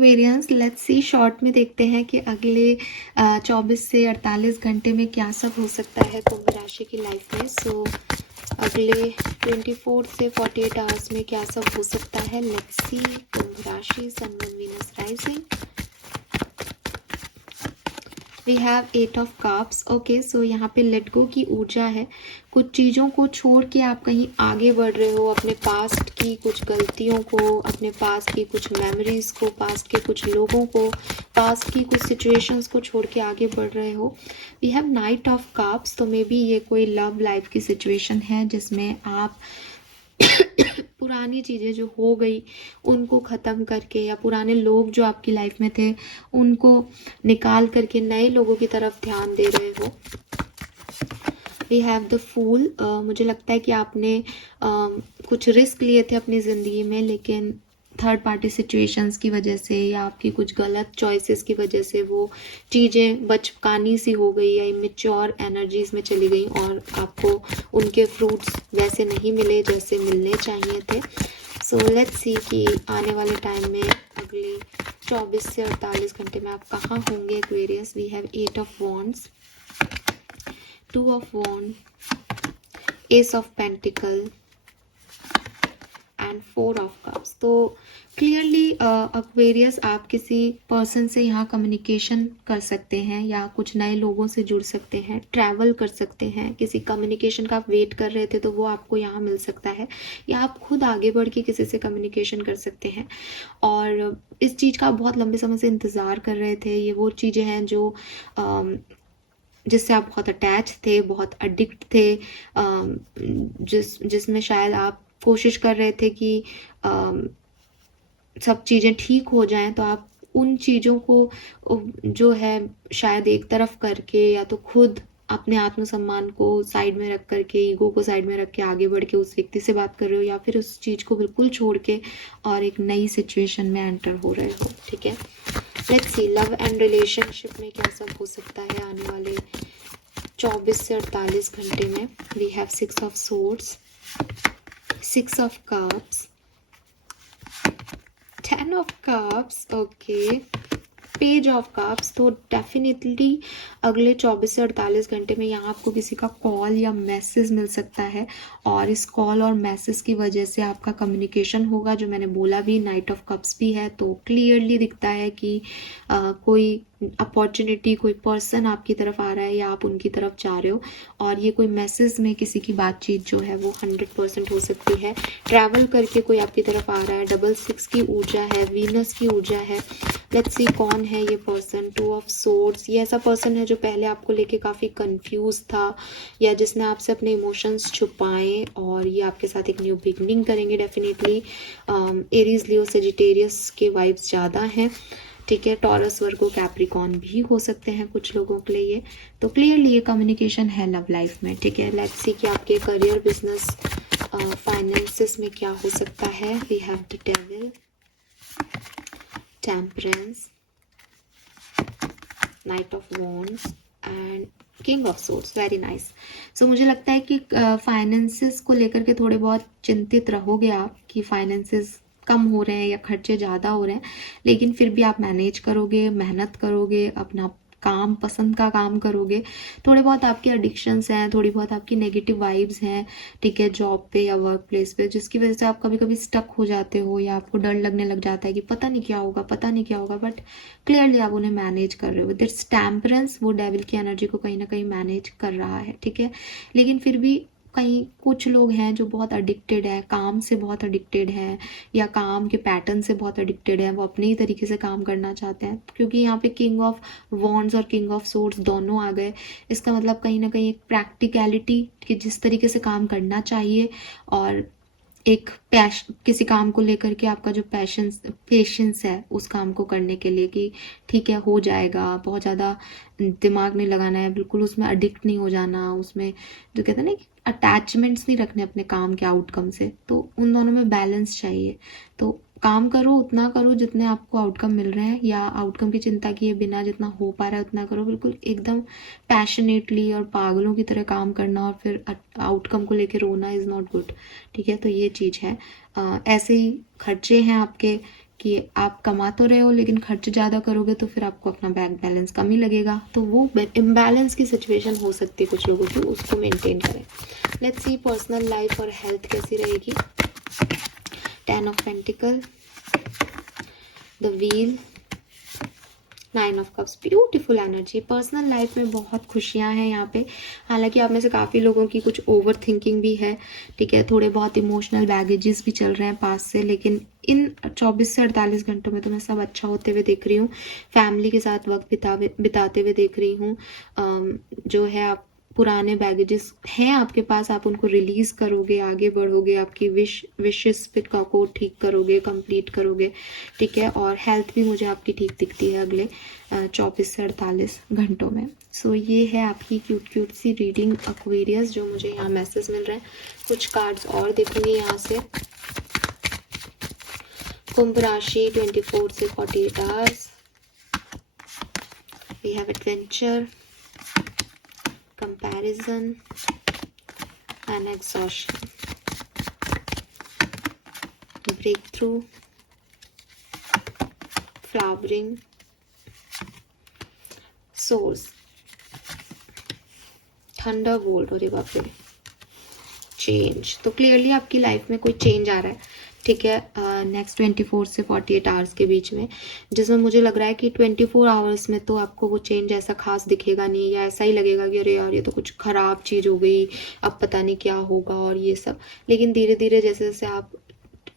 Aquarians, let's see short में देखते हैं कि अगले 24 से 48 घंटे में क्या सब हो सकता है कुंभ राशि की लाइफ में। सो अगले 24 से 48 आवर्स में क्या सब हो सकता है, लेट्स सी। कुंभ राशि, sun moon Venus rising, we have 8 of cups. Okay, so यहाँ पे लेट गो की ऊर्जा है। कुछ चीज़ों को छोड़ के आप कहीं आगे बढ़ रहे हो, अपने पास्ट की कुछ गलतियों को, अपने पास्ट की कुछ मेमोरीज को, पास्ट के कुछ लोगों को, पास्ट की कुछ सिचुएशंस को छोड़ के आगे बढ़ रहे हो। We have knight of cups, तो मे बी ये कोई लव लाइफ की सिचुएशन है जिसमें आप पुरानी चीज़ें जो हो गई उनको ख़त्म करके, या पुराने लोग जो आपकी लाइफ में थे उनको निकाल करके नए लोगों की तरफ ध्यान दे रहे हो। वी हैव द फूल, मुझे लगता है कि आपने कुछ रिस्क लिए थे अपनी ज़िंदगी में, लेकिन थर्ड पार्टी सिचुएशंस की वजह से या आपकी कुछ गलत चॉइसेस की वजह से वो चीज़ें बचकानी सी हो गई या इमेच्योर एनर्जीज में चली गई और आपको उनके फ्रूट्स वैसे नहीं मिले जैसे मिलने चाहिए थे। सो लेट्स सी कि आने वाले टाइम में अगले 24 से 48 घंटे में आप कहाँ होंगे Aquarius. We have 8 of wands, 2 of wand, ace of pentacle and 4 of cups. तो क्लियरली एक्वेरियस आप किसी पर्सन से यहाँ कम्युनिकेशन कर सकते हैं या कुछ नए लोगों से जुड़ सकते हैं, ट्रैवल कर सकते हैं। किसी कम्युनिकेशन का आप वेट कर रहे थे तो वो आपको यहाँ मिल सकता है, या आप खुद आगे बढ़ के किसी से कम्युनिकेशन कर सकते हैं। और इस चीज़ का आप बहुत लंबे समय से इंतज़ार कर रहे थे। ये वो चीज़ें हैं जो जिससे आप बहुत अटैच थे, बहुत एडिक्ट थे, जिसमें शायद आप कोशिश कर रहे थे कि सब चीज़ें ठीक हो जाएं। तो आप उन चीज़ों को जो है शायद एक तरफ करके, या तो खुद अपने आत्मसम्मान को साइड में रख करके, ईगो को साइड में रख के आगे बढ़ के उस व्यक्ति से बात कर रहे हो, या फिर उस चीज़ को बिल्कुल छोड़ के और एक नई सिचुएशन में एंटर हो रहे हो। ठीक है, let's see love and relationship में क्या सब हो सकता है आने वाले 24 से 48 घंटे में। We have 6 of swords, 6 of cups, 10 of cups, okay, page of cups. तो डेफिनेटली अगले 24 से 48 घंटे में यहाँ आपको किसी का कॉल या मैसेज मिल सकता है, और इस कॉल और मैसेज की वजह से आपका कम्युनिकेशन होगा, जो मैंने बोला भी नाइट ऑफ कप्स भी है। तो क्लियरली दिखता है कि कोई अपॉर्चुनिटी, कोई पर्सन आपकी तरफ आ रहा है या आप उनकी तरफ जा रहे हो, और ये कोई मैसेज में किसी की बातचीत जो है वो 100% हो सकती है। ट्रैवल करके कोई आपकी तरफ आ रहा है। डबल 6 की ऊर्जा है, वीनस की ऊर्जा है। लेट्स सी कौन है ये पर्सन। 2 ऑफ सोर्ड्स, ये ऐसा पर्सन है जो पहले आपको लेके काफ़ी कंफ्यूज था, या जिसने आपसे अपने इमोशंस छुपाए, और ये आपके साथ एक न्यू बिगनिंग करेंगे डेफिनेटली। एरीज, लियो, सेजिटेरियस के वाइब्स ज़्यादा हैं। ठीक है, टॉरस, वर्गो, कैप्रिकॉन भी हो सकते हैं कुछ लोगों के लिए ये। तो क्लियरली ये कम्युनिकेशन है लव लाइफ में। ठीक है, लेट्स सी कि आपके करियर, बिजनेस, फाइनेंसेस में क्या हो सकता है। We have the devil, temperance, knight of wands and king of swords. Very nice. So मुझे लगता है कि फाइनेंसेस को लेकर के थोड़े बहुत चिंतित रहोगे आप, कि फाइनेंसेस कम हो रहे हैं या खर्चे ज़्यादा हो रहे हैं, लेकिन फिर भी आप मैनेज करोगे, मेहनत करोगे, अपना काम, पसंद का काम करोगे। थोड़े बहुत आपके एडिक्शंस हैं, थोड़ी बहुत आपकी नेगेटिव वाइब्स हैं, ठीक है, जॉब पे या वर्क प्लेस पे, जिसकी वजह से आप कभी कभी स्टक हो जाते हो, या आपको डर लगने लग जाता है कि पता नहीं क्या होगा, पता नहीं क्या होगा, बट क्लियरली आप उन्हें मैनेज कर रहे हो। दिट्स टेम्परेंस, वो डेविल की एनर्जी को कहीं ना कहीं मैनेज कर रहा है। ठीक है, लेकिन फिर भी कहीं कुछ लोग हैं जो बहुत एडिक्टेड है, काम से बहुत एडिक्टेड है, या काम के पैटर्न से बहुत एडिक्टेड है। वो अपने ही तरीके से काम करना चाहते हैं, क्योंकि यहाँ पे किंग ऑफ वॉन्ड्स और किंग ऑफ सोर्ड्स दोनों आ गए। इसका मतलब कहीं ना कहीं एक प्रैक्टिकलिटी, कि जिस तरीके से काम करना चाहिए, और एक किसी काम को लेकर के आपका जो पेशेंस है उस काम को करने के लिए, कि ठीक है हो जाएगा, बहुत ज़्यादा दिमाग नहीं लगाना है, बिल्कुल उसमें एडिक्ट नहीं हो जाना, उसमें जो कहते हैं ना कि अटैचमेंट्स नहीं रखने अपने काम के आउटकम से। तो उन दोनों में बैलेंस चाहिए। तो काम करो, उतना करो जितने आपको आउटकम मिल रहे हैं, या आउटकम की चिंता किए बिना जितना हो पा रहा है उतना करो। बिल्कुल एकदम पैशनेटली और पागलों की तरह काम करना और फिर आउटकम को लेकर रोना इज़ नॉट गुड। ठीक है, तो ये चीज़ है। ऐसे ही खर्चे हैं आपके कि आप कमा तो रहे हो लेकिन खर्च ज़्यादा करोगे तो फिर आपको अपना बैंक बैलेंस कम ही लगेगा, तो वो इम्बैलेंस की सिचुएशन हो सकती है कुछ लोगों की, उसको मेंटेन करें। लेट्स सी पर्सनल लाइफ और हेल्थ कैसी रहेगी। 10 of pentacle, the wheel, 9 of cups, beautiful energy. Personal life में बहुत खुशियां हैं यहाँ पे। हालांकि आप में से काफ़ी लोगों की कुछ ओवर थिंकिंग भी है, ठीक है, थोड़े बहुत इमोशनल बैगेजेस भी चल रहे हैं पास से, लेकिन इन 24 से 48 घंटों में तो मैं सब अच्छा होते हुए देख रही हूँ। फैमिली के साथ वक्त बिताते हुए देख रही हूँ। जो है आप पुराने बैगेजेस हैं आपके पास, आप उनको रिलीज़ करोगे, आगे बढ़ोगे, आपकी विशेस पे को ठीक करोगे, कंप्लीट करोगे, ठीक है। और हेल्थ भी मुझे आपकी ठीक दिखती है अगले 24 से 48 घंटों में। सो ये है आपकी क्यूट सी रीडिंग एक्वेरियस, जो मुझे यहाँ मैसेज मिल रहे हैं। कुछ कार्ड्स और देखूंगी यहाँ से। कुंभ राशि 24 से 48 hours, we have adventure, comparison and exhaustion, breakthrough, flowering, source, thunderbolt, अरे बाप रे, चेंज। तो क्लियरली आपकी लाइफ में कोई चेंज आ रहा है, ठीक है, नेक्स्ट 24 से 48 आवर्स के बीच में, जिसमें मुझे लग रहा है कि 24 आवर्स में तो आपको वो चेंज ऐसा खास दिखेगा नहीं, या ऐसा ही लगेगा कि अरे यार ये तो कुछ ख़राब चीज़ हो गई, अब पता नहीं क्या होगा और ये सब। लेकिन धीरे धीरे जैसे जैसे आप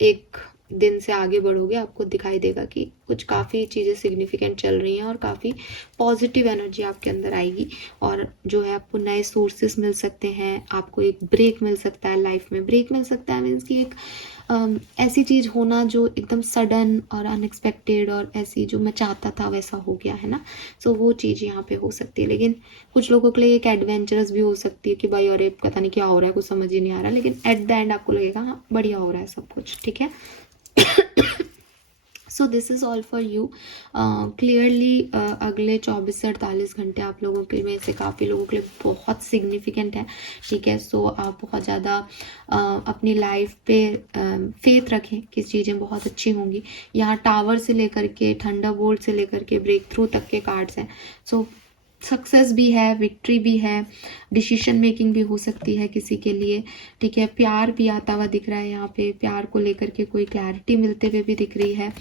एक दिन से आगे बढ़ोगे, आपको दिखाई देगा कि कुछ काफ़ी चीज़ें सिग्निफिकेंट चल रही हैं और काफ़ी पॉजिटिव एनर्जी आपके अंदर आएगी, और जो है आपको नए सोर्सेस मिल सकते हैं, आपको एक ब्रेक मिल सकता है, लाइफ में ब्रेक मिल सकता है, मीन्स कि एक ऐसी चीज़ होना जो एकदम सडन और अनएक्सपेक्टेड, और ऐसी जो मैं चाहता था वैसा हो गया है ना। सो वो चीज़ यहाँ पे हो सकती है। लेकिन कुछ लोगों के लिए एक एडवेंचरस भी हो सकती है कि भाई अरे पता नहीं क्या हो रहा है, कुछ समझ ही नहीं आ रहा, लेकिन एट द एंड आपको लगेगा हाँ बढ़िया हो रहा है सब कुछ, ठीक है। So this is all for you. Clearly अगले 24 से 48 घंटे आप लोगों के में से काफ़ी लोगों के लिए बहुत सिग्निफिकेंट है, ठीक है। सो आप बहुत ज़्यादा अपनी लाइफ पे फेथ रखें कि चीज़ें बहुत अच्छी होंगी। यहाँ टावर से लेकर के थंडरबोल्ट से लेकर के ब्रेक थ्रू तक के कार्ड्स हैं। सो सक्सेस भी है, विक्ट्री भी है, डिसीजन मेकिंग भी हो सकती है किसी के लिए, ठीक है। प्यार भी आता हुआ दिख रहा है यहाँ पे, प्यार को लेकर के कोई क्लैरिटी मिलते हुए भी दिख रही है,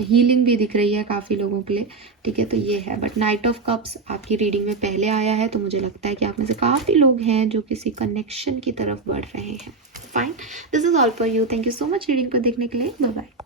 हीलिंग भी दिख रही है काफ़ी लोगों के लिए, ठीक है। तो ये है, बट नाइट ऑफ कप्स आपकी रीडिंग में पहले आया है, तो मुझे लगता है कि आप में से काफ़ी लोग हैं जो किसी कनेक्शन की तरफ बढ़ रहे हैं। Fine, this is all for you. Thank you so much reading को देखने के लिए। Bye bye.